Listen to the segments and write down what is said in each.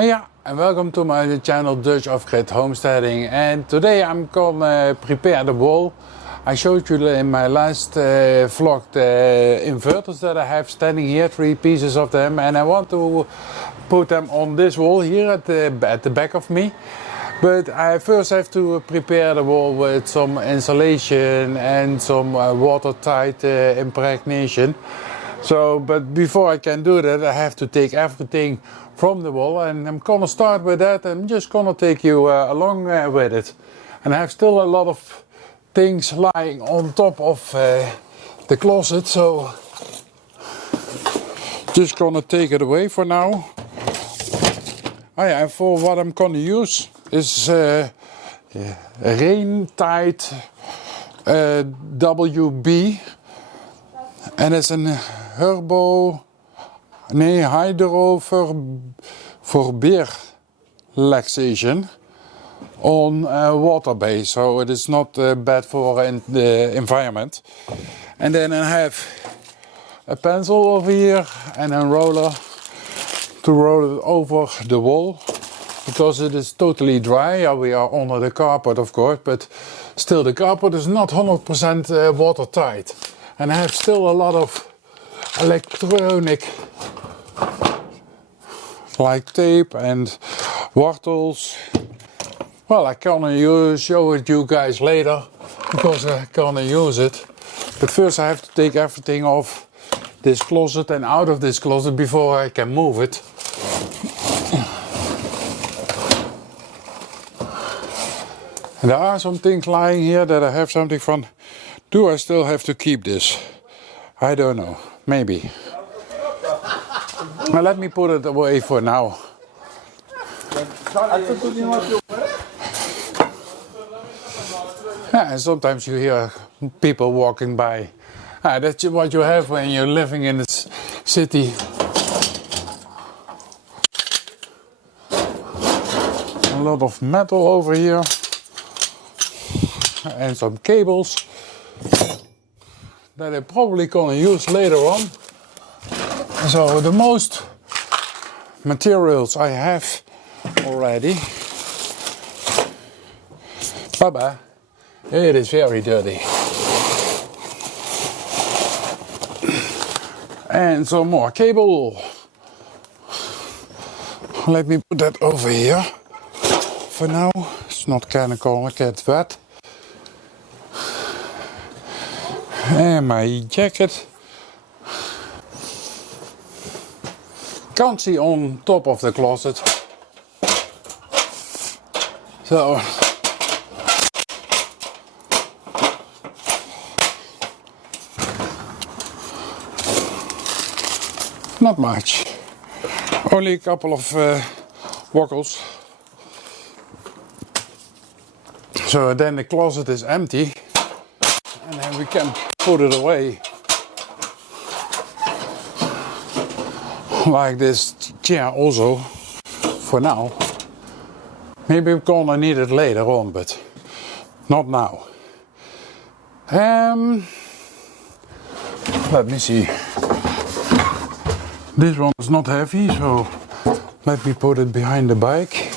Yeah, and welcome to my channel Dutch Off-Grid Homesteading, and today I'm gonna prepare the wall. I showed you in my last vlog the inverters that I have standing here, 3 pieces of them, and I want to put them on this wall here at the back of me. But I first have to prepare the wall with some insulation and some watertight impregnation. But before I can do that, I have to take everything from the wall, and I'm gonna start with that. I'm just gonna take you along with it. And I have still a lot of things lying on top of the closet, so just gonna take it away for now. Oh yeah, and for what I'm gonna use is rain tight WB, and it's an hydro verbeer laxation on water base, so it is not bad for the environment. And then I have a pencil over here and a roller to roll it over the wall, because it is totally dry. We are under the carpet, of course, but still the carpet is not 100% watertight. And I have still a lot of electronic like tape and wartels. Well, I can show it you guys later, because I can use it. But first I have to take everything off this closet and out of this closet before I can move it. And there are some things lying here that I have something from. Do I still have to keep this? I don't know. Maybe. Now let me put it away for now. Yeah, and sometimes you hear people walking by. That's what you have when you're living in the city. A lot of metal over here. And some cables that I'm probably gonna use later on. So the most materials I have already. Baba, it is very dirty. And some more cable. Let me put that over here for now. It's not gonna get wet. And my jacket. Can't see on top of the closet. So not much. Only a couple of waggles. So then the closet is empty, and then we can put it away. Like this chair also, for now. Maybe we're gonna need it later on, but not now. Let me see. This one is not heavy, so let me put it behind the bike.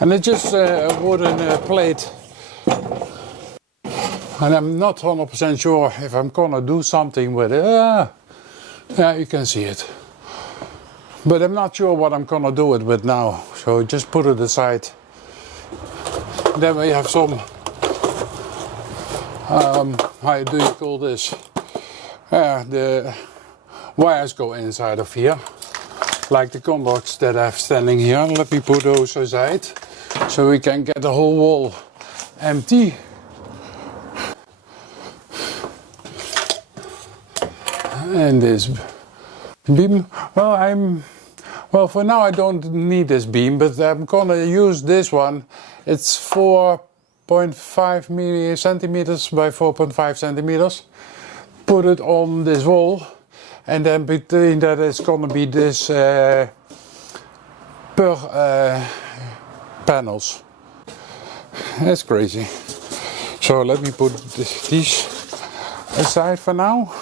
And it's just a wooden plate. And I'm not 100% sure if I'm gonna do something with it. Yeah, you can see it. But I'm not sure what I'm gonna do it with now. So just put it aside. Then we have some, how do you call this? The wires go inside of here. Like the conducts that I have standing here. Let me put those aside, so we can get the whole wall empty. And this beam, well for now I don't need this beam, but I'm gonna use this one. It's 4.5 centimeters by 4.5 centimeters. Put it on this wall, and then between that is gonna be this per panels. That's crazy. So let me put these aside for now.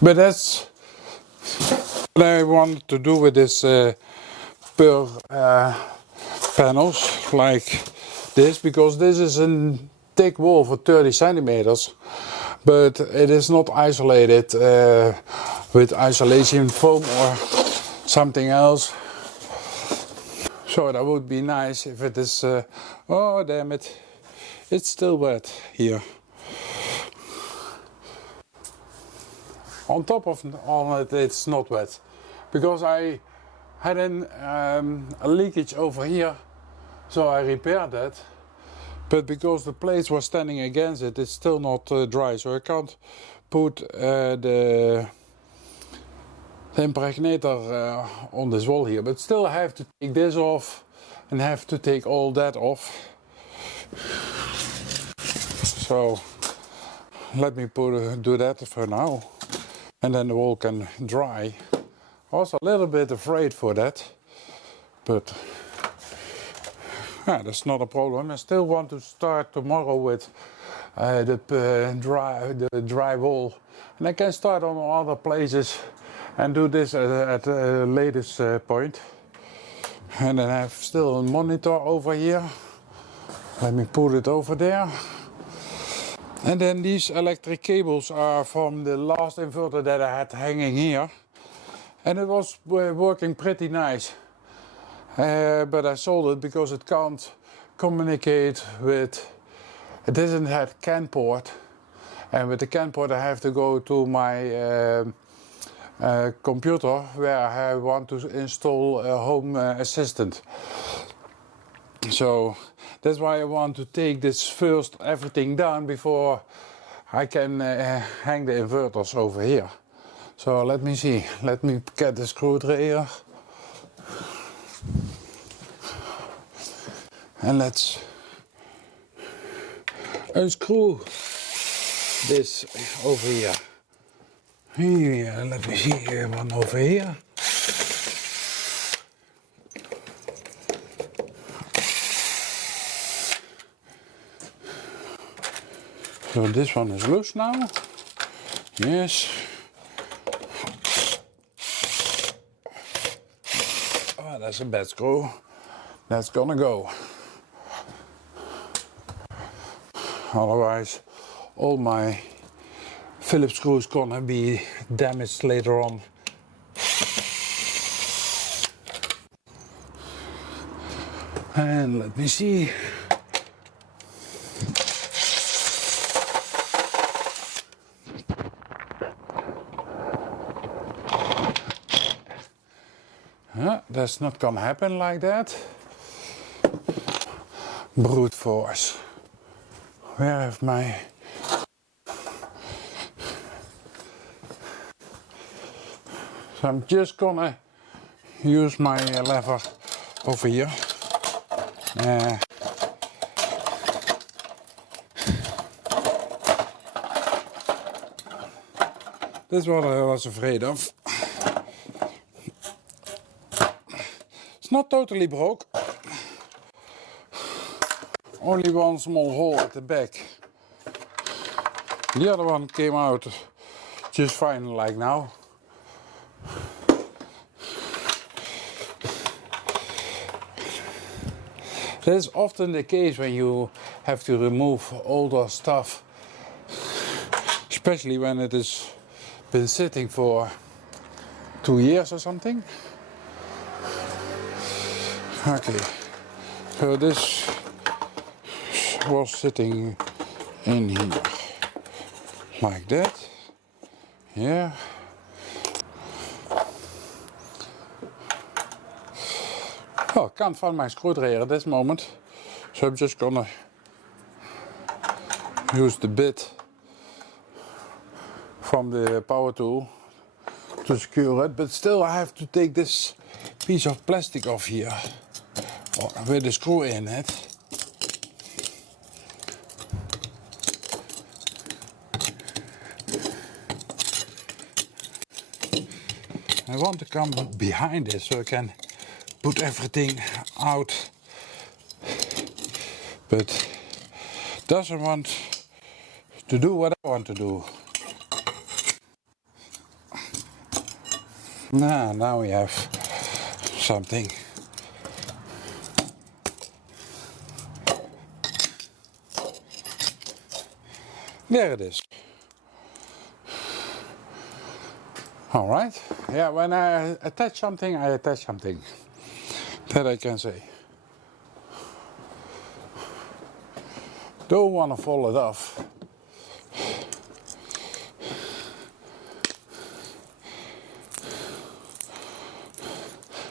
But that's what I wanted to do with this per panels like this, because this is a thick wall for 30 centimeters, but it is not isolated with isolation foam or something else. So that would be nice if it is, oh damn it, it's still wet here. On top of all it, it's not wet, because I had a leakage over here, so I repaired that. But because the plates were standing against it, it's still not dry, so I can't put the impregnator on this wall here. But still I have to take this off and have to take all that off. So let me do that for now, and then the wall can dry. Also a little bit afraid for that, but yeah, that's not a problem. I still want to start tomorrow with the dry wall, and I can start on other places and do this at the latest point. And then I have still a monitor over here. Let me put it over there. And then these electric cables are from the last inverter that I had hanging here, and it was working pretty nice. But I sold it because it can't communicate with, it doesn't have CAN port, and with the CAN port I have to go to my computer where I want to install a home assistant. So that's why I want to take this first everything down before I can hang the inverters over here. So let me see, let me get the screwdriver and let's unscrew this over here. Here, let me see, one over here. So this one is loose now. Yes. Oh, that's a bad screw. That's gonna go. Otherwise, all my Phillips screws gonna be damaged later on. And let me see. That's not gonna happen like that. Brute force. Where have my... So I'm just gonna use my lever over here. This is what I was afraid of. It's not totally broke. Only one small hole at the back. The other one came out just fine like now. That's often the case when you have to remove older stuff, especially when it has been sitting for 2 years or something. Okay, so this was sitting in here like that. Yeah. Oh, I can't find my screwdriver at this moment, so I'm just gonna use the bit from the power tool to secure it, but still I have to take this piece of plastic off here with the screw in it. I want to come behind this so I can put everything out but doesn't want to do what I want to do. Now we have something. There it is. All right. Yeah, when I attach something, I attach something. That I can say. Don't want to fall it off.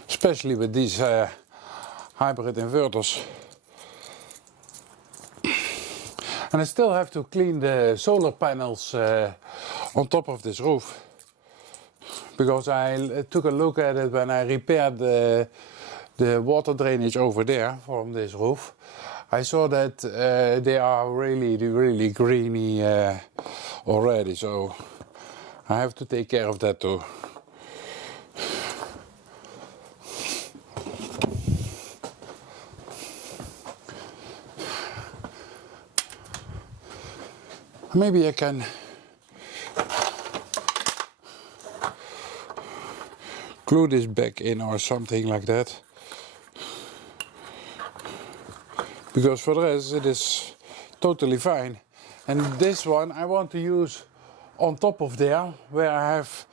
Especially with these hybrid inverters. And I still have to clean the solar panels on top of this roof. Because I took a look at it when I repaired the water drainage over there from this roof. I saw that they are really greeny already, so I have to take care of that too. Maybe I can glue this back in or something like that. Because for the rest it is totally fine. And this one I want to use on top of there where I have,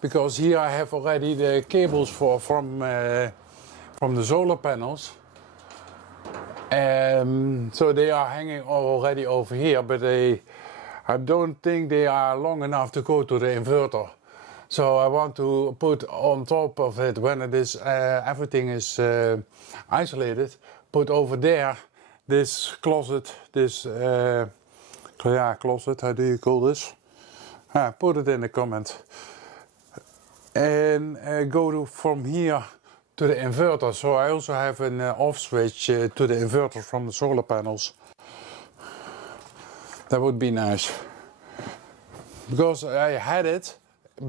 because here I have already the cables from the solar panels. So they are hanging already over here, but I don't think they are long enough to go to the inverter. So I want to put on top of it, when it is everything is isolated, put over there this closet, this closet, how do you call this? Put it in the comment. And go from here to the inverter. So I also have an off switch to the inverter from the solar panels. That would be nice. Because I had it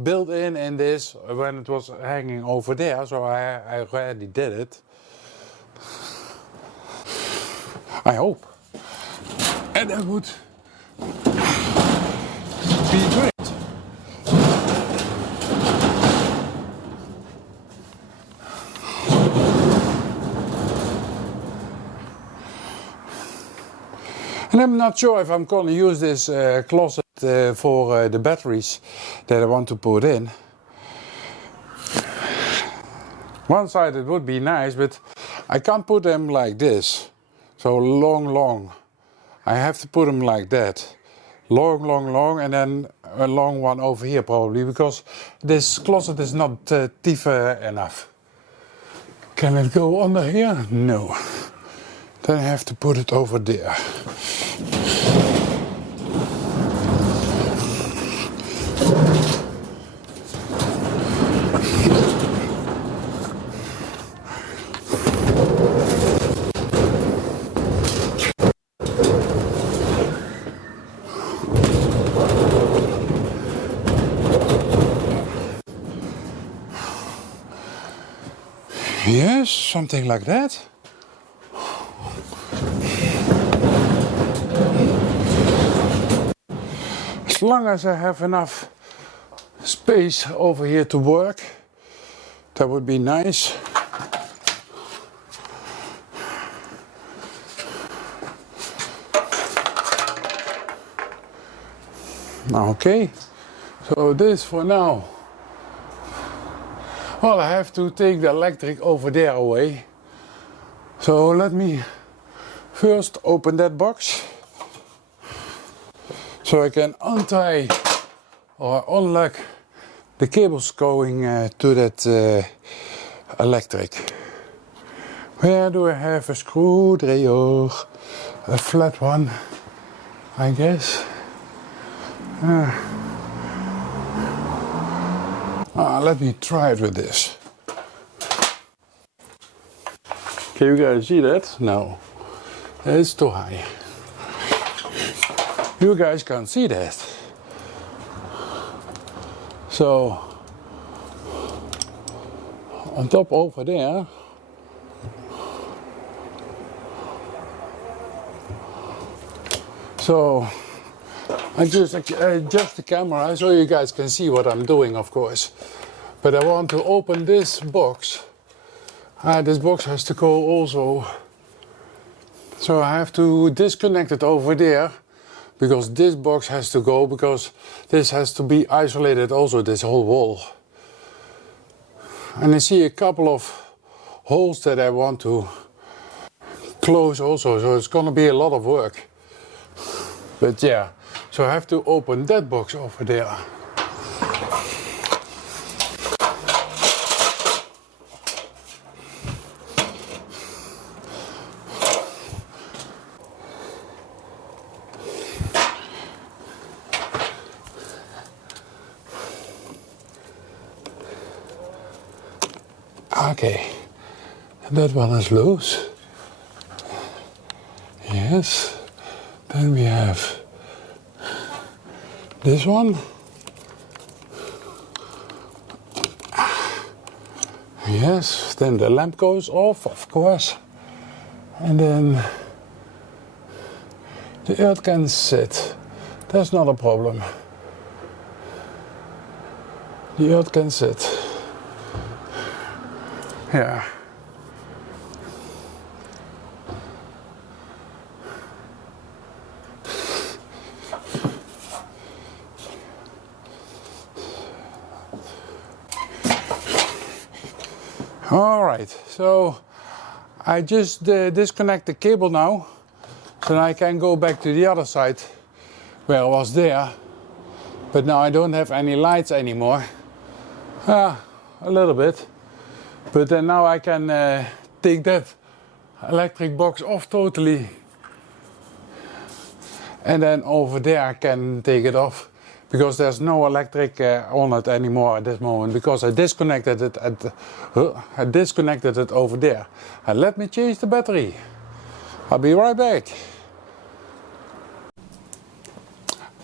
built in this when it was hanging over there, so I already did it. I hope. And that would be great. And I'm not sure if I'm going to use this closet for the batteries that I want to put in. One side it would be nice, but I can't put them like this. So long. I have to put them like that. Long, and then a long one over here probably, because this closet is not deep enough. Can it go under here? No. Then I have to put it over there. Yes, something like that. As long as I have enough space over here to work, that would be nice. Okay, so this for now. Well, I have to take the electric over there away. So let me first open that box so I can untie or unlock the cables going to that electric. Where do I have a screwdriver? A flat one, I guess. Let me try it with this. Can you guys see that? No, it's too high. You guys can't see that. So, on top over there, So I just adjust the camera so you guys can see what I'm doing, of course. But I want to open this box. This box has to go also. So I have to disconnect it over there, because this box has to go, because this has to be isolated also, this whole wall. And I see a couple of holes that I want to close also, so it's gonna be a lot of work. But yeah, so I have to open that box over there. Okay, that one is loose. Yes, then we have this one. Yes, then the lamp goes off, of course. And then the earth can sit. That's not a problem. The earth can sit. Yeah. All right, so I just disconnect the cable now, so I can go back to the other side where I was there, but now I don't have any lights anymore. A little bit, but then now I can take that electric box off totally, and then over there I can take it off, because there's no electric on it anymore at this moment, because I disconnected it over there. And let me change the battery. I'll be right back.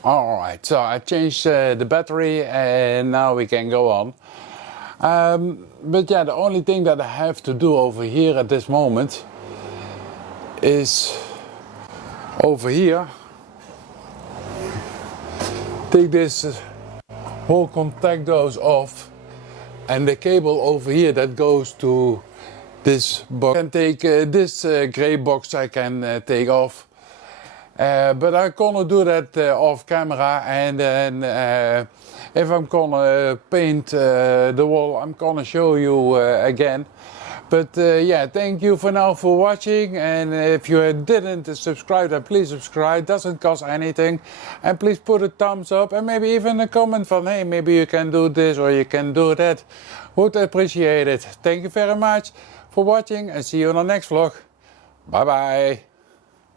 Alright, so I changed the battery and now we can go on. But yeah, the only thing that I have to do over here at this moment is over here. Take this whole contact dose off, and the cable over here that goes to this box. I can take this grey box I can take off, but I'm gonna do that off camera, and then if I'm gonna paint the wall, I'm gonna show you again. But yeah, thank you for now for watching, and if you didn't subscribe, then please subscribe, doesn't cost anything, and please put a thumbs up and maybe even a comment from, hey, maybe you can do this or you can do that. Would appreciate it. Thank you very much for watching, and see you on the next vlog. Bye bye.